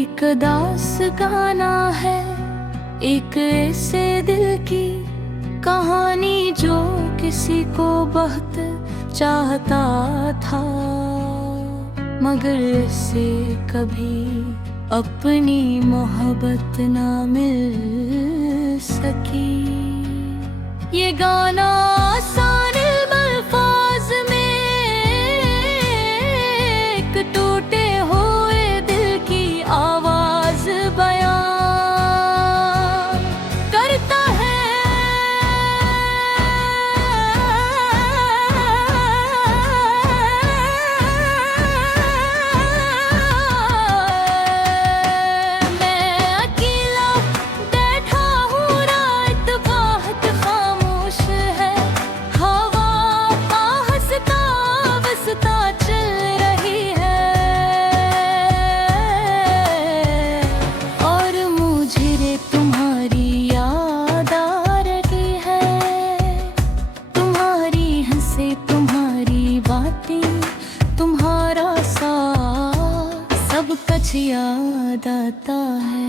एक दास गाना है, एक ऐसे दिल की कहानी जो किसी को बहुत चाहता था, मगर इसे कभी अपनी मोहब्बत ना मिल सकी। ये गाना आसान अल्फाज में एक टूटे हुए दिल की आवाज बयां करता है। मैं अकेला बैठा हूँ, रात बहुत खामोश है, हवा आहस्ता आहस्ता चल रही है, और मुझे तुम्हारी याद आ रही है। तुम्हारी हंसे, तुम्हारी बातें, तुम्हारा साथ, सब कुछ याद आता है।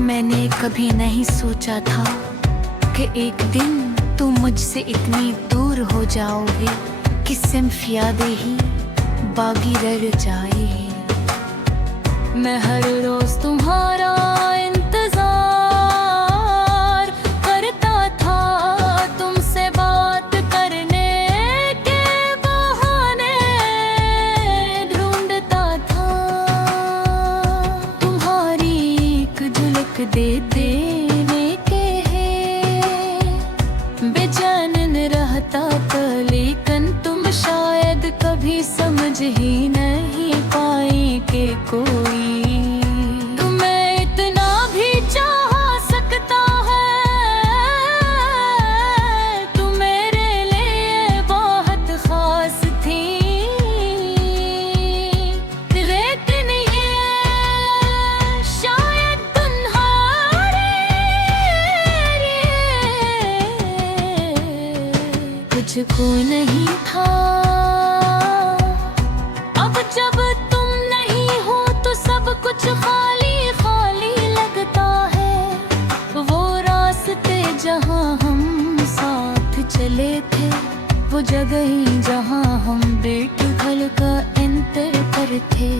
मैंने कभी नहीं सोचा था कि एक दिन तुम मुझसे इतनी दूर हो जाओगे कि सिर्फ यादें ही बाकी रह जाएगी। मैं हर रोज तुम्हारा इंतजार करता था, तुमसे बात करने के बहाने ढूंढता था। तुम्हारी एक झलक दे देने के बेचैन रहता था, लेकिन तुम शायद कभी समझ ही नहीं पाए कि कोई तुम्हें इतना भी चाह सकता है। तुम मेरे लिए बहुत खास थी, लेकिन ये शायद तुम्हारे कुछ नहीं था। अब जब तुम नहीं हो तो सब कुछ खाली खाली लगता है। वो रास्ते जहाँ हम साथ चले थे, वो जगह ही जहाँ हम बेटुखल का इंतजार थे,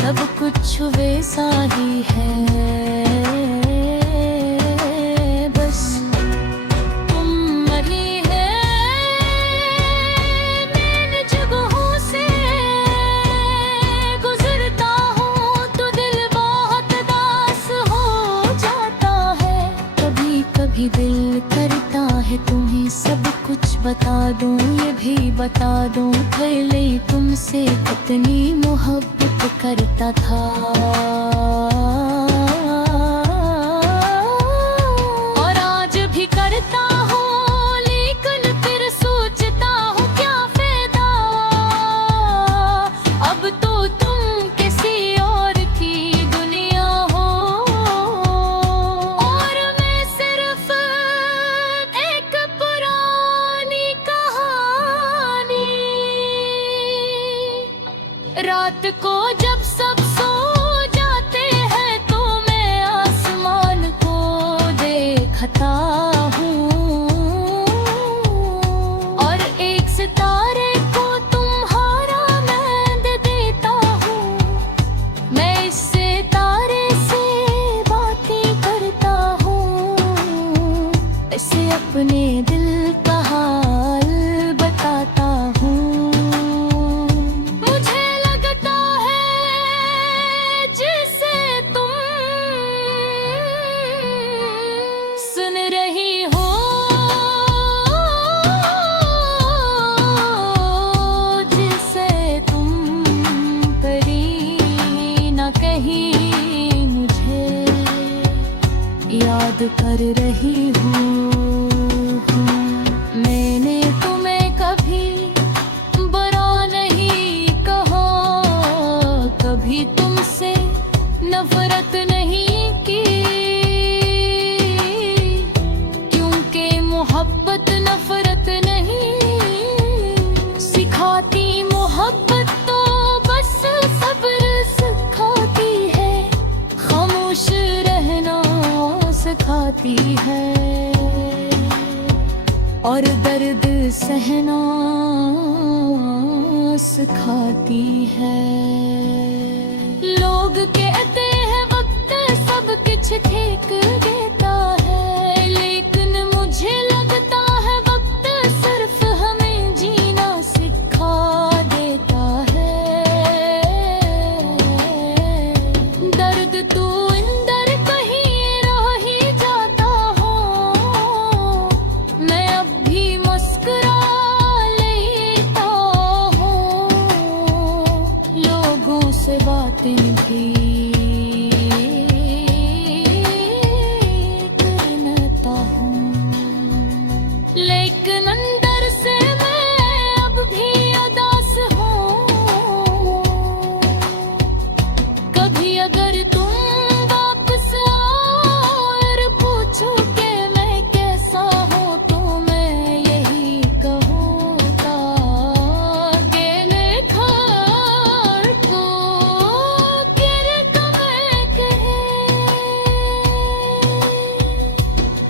सब कुछ वैसा ही है। बस तुम रही है नैन जगहों से गुजरता हूँ तो दिल बहुत दास हो जाता है। कभी कभी दिल करता है तुम्हें सब कुछ बता दूं, ये भी बता दूं पहले तुमसे कितनी मोहब्बत करता था। और आज भी करता हूँ, लेकिन फिर सोचता हूँ क्या फायदा, अब तो तुम किसी और की दुनिया हो, और मैं सिर्फ एक पुरानी कहानी। रात को जब सब सो जाते हैं तो मैं आसमान को देखता हूँ, और एक सितारे को तुम्हारा मैं दे देता हूँ। मैं इस सितारे से बातें करता हूँ, इसे अपने दिल का हाल बताता हूँ। मुझे लगता है जिसे तुम सुन रही हो, जिसे तुम करी ना कहीं मुझे याद कर रही हूँ। मैंने तुम्हें कभी बुरा नहीं कहा, कभी तुमसे नफरत नहीं की, क्योंकि मोहब्बत नफरत नहीं सिखाती। मोहब्बत तो बस सब्र सिखाती सिखाती है और दर्द सहना सिखाती है। लोग कहते हैं वक्त सब कुछ ठीक देता है, लेकिन मुझे लगता है वक्त सिर्फ हमें जीना सिखा देता है। दर्द तू अंदर कहीं रह ही जाता हो, मैं अब भी मुस्कुरा लेता हूँ। लोगों से बातें भी करता हूँ, लेकिन अंदर से मैं अब भी उदास हूँ। कभी अगर तुम वापस आओ और पूछो कि मैं कैसा हूँ, तो मैं यही कहूँगा कि लिखा को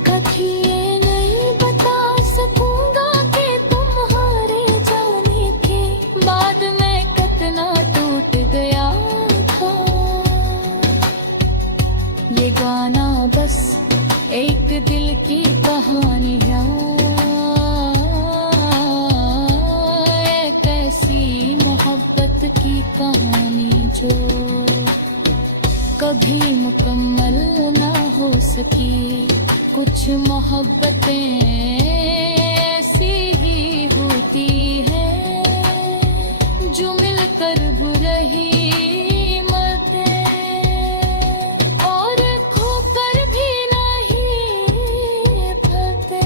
कभी ये नहीं बता सकूंगा कि तुम्हारे जाने के बाद मैं कितना टूट गया था। ये गाना बस एक दिल की कहानी है, एक ऐसी मोहब्बत की कहानी जो कभी मुकम्मल ना हो सकी। कुछ मोहब्बतें ऐसी ही होती हैं जो मिलकर बुरी मरते और खोकर भी नहीं फलते।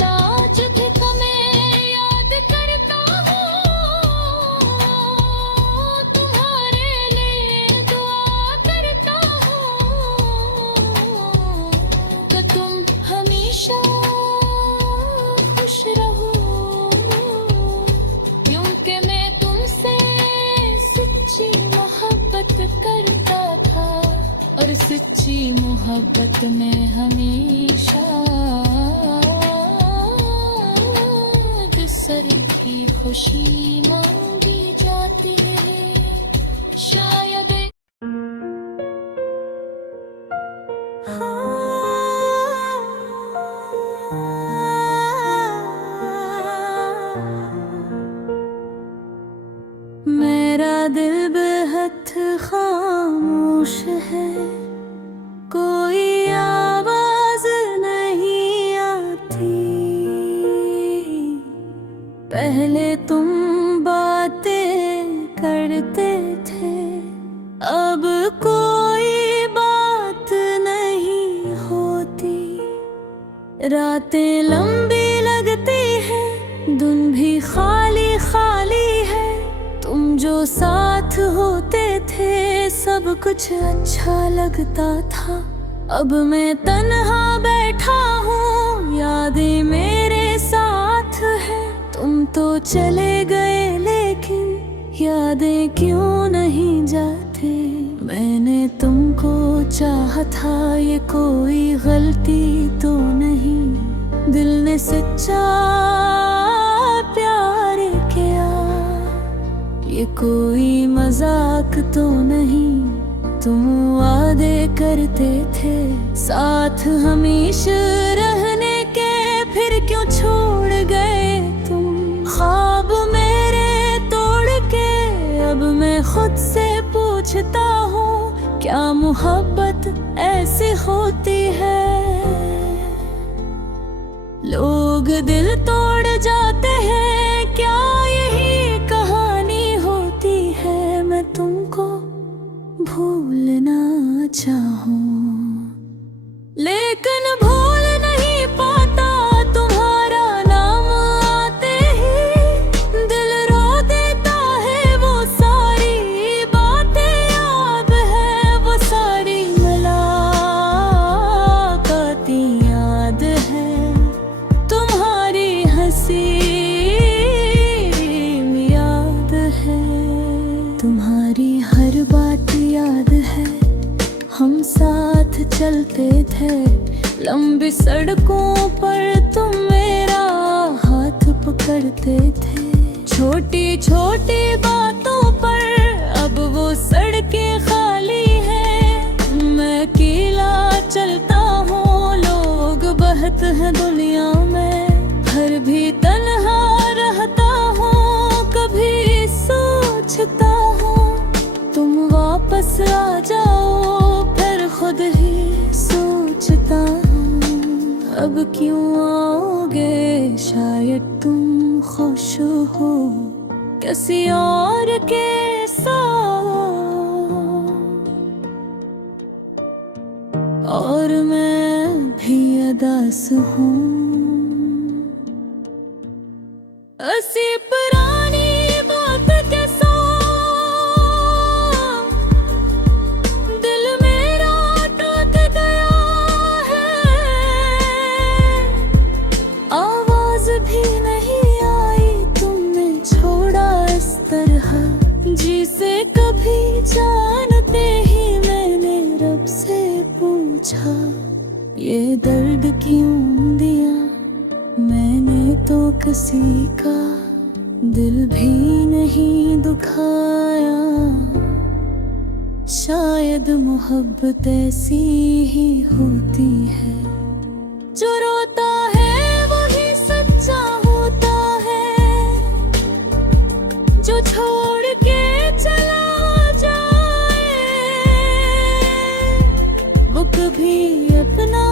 नाच भी तुम्हें याद करता हूँ, तुम्हारे लिए दुआ करता हूँ कि तुम हमेशा खुश रहो, क्योंकि मैं तुमसे सच्ची मोहब्बत करता था और सच्ची मोहब्बत में हमेशा सर की खुशी मांगी जाती है। शायद मेरा दिल बेहद खामोश है, कोई आवाज नहीं आती। पहले तुम बातें करते थे, अब कोई बात नहीं होती। रातें लंबी लगती हैं, दिन भी खाली खाली है। तुम जो साथ होते थे सब कुछ अच्छा लगता था, अब मैं तन्हा बैठा हूँ, यादें मेरे साथ है। तुम तो चले गए लेकिन यादें क्यों नहीं जाती। मैंने तुमको चाहा था, ये कोई गलती तो नहीं। दिल ने सच्चा प्यार किया, ये कोई मजाक तो नहीं। तुम वादे करते थे साथ हमेशा रहने के, फिर क्यों छोड़ गए तुम ख्वाब मेरे तोड़ के। अब मैं खुद से पूछता हूँ, क्या मोहब्बत ऐसी होती है। लोग दिल तोड़ जाते हैं, क्या यही कहानी होती है। मैं तुमको भूलना चाहूँ लेकिन भूल नहीं पाता। तुम्हारा नाम आते ही दिल रो देता है। वो सारी बातें याद है, वो सारी मुलाकातें याद है। तुम्हारी हंसी याद है, तुम्हारी हर बात याद है। हम साथ चलते थे, लंबी सड़कों पर तुम मेरा हाथ पकड़ते थे। छोटी छोटी बातों पर अब वो सड़कें खाली हैं, मैं अकेला चलता हूँ, लोग बहुत हैं दुनिया में, घर भी तन्हा रहता हूँ, कभी सोचता हूँ तुम वापस आ जाओ, फिर खुद ही सोचता हूँ अब क्यों आओगे, शायद तुम खुश हो किसी और के साथ, और मैं भी अदास हूँ। ऐसी पुरानी बात के साथ दिल मेरा टूट गया है, आवाज भी नहीं आई तुमने छोड़ा इस तरह, जिसे कभी जानते ही मैंने रब से पूछा, ये दर्द क्यों दिया मैंने तो किसी का दिल भी नहीं दुखाया, शायद मोहब्बत ऐसी ही होती है, जो रोता है वही सच्चा होता है, जो छोड़ के चला जाए वो कभी अपना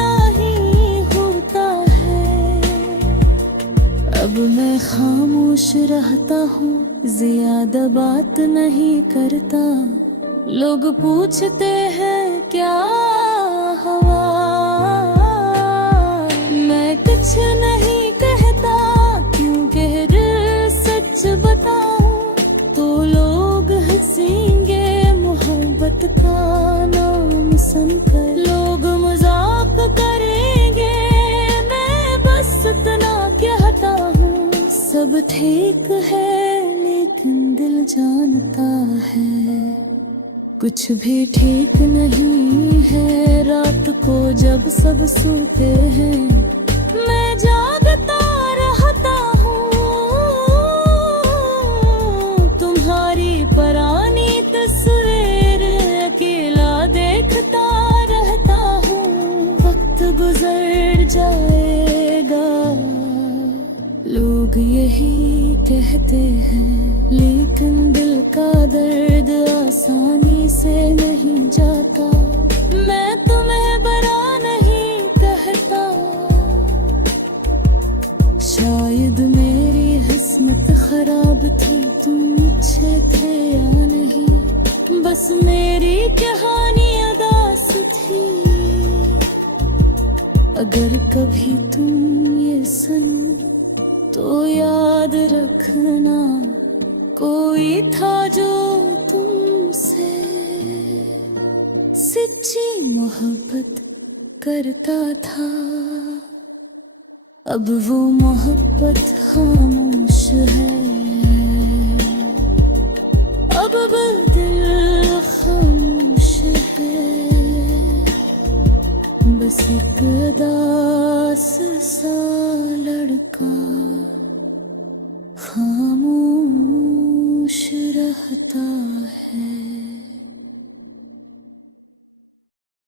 नहीं होता है। अब मैं खामोश रहता हूँ, ज्यादा बात नहीं करता, लोग पूछते हैं क्या हुआ, मैं कुछ नहीं कहता, क्योंकि दिल सच बताऊं तो लोग हंसेंगे, मोहब्बत का नाम सुनकर लोग मजाक करेंगे, मैं बस इतना कहता हूँ सब ठीक है, लेकिन दिल जानता है कुछ भी ठीक नहीं है, रात को जब सब सोते हैं मैं जागता रहता हूँ, तुम्हारी पुरानी तस्वीर अकेला देखता रहता हूँ, वक्त गुजर जाएगा लोग यही कहते हैं, लेकिन दिल का दर्द आसानी से नहीं जाता, मैं तुम्हें बुरा नहीं कहता, शायद मेरी किस्मत खराब थी, तुम अच्छे थे या नहीं, बस मेरी कहानी उदास थी, अगर कभी तुम ये सुनो तो याद रखना कोई था जो तुमसे सच्ची मोहब्बत करता था, अब वो मोहब्बत खामोश है, अब दिल खामोश है, बस एक उदास सा लड़का खामोश रहता है।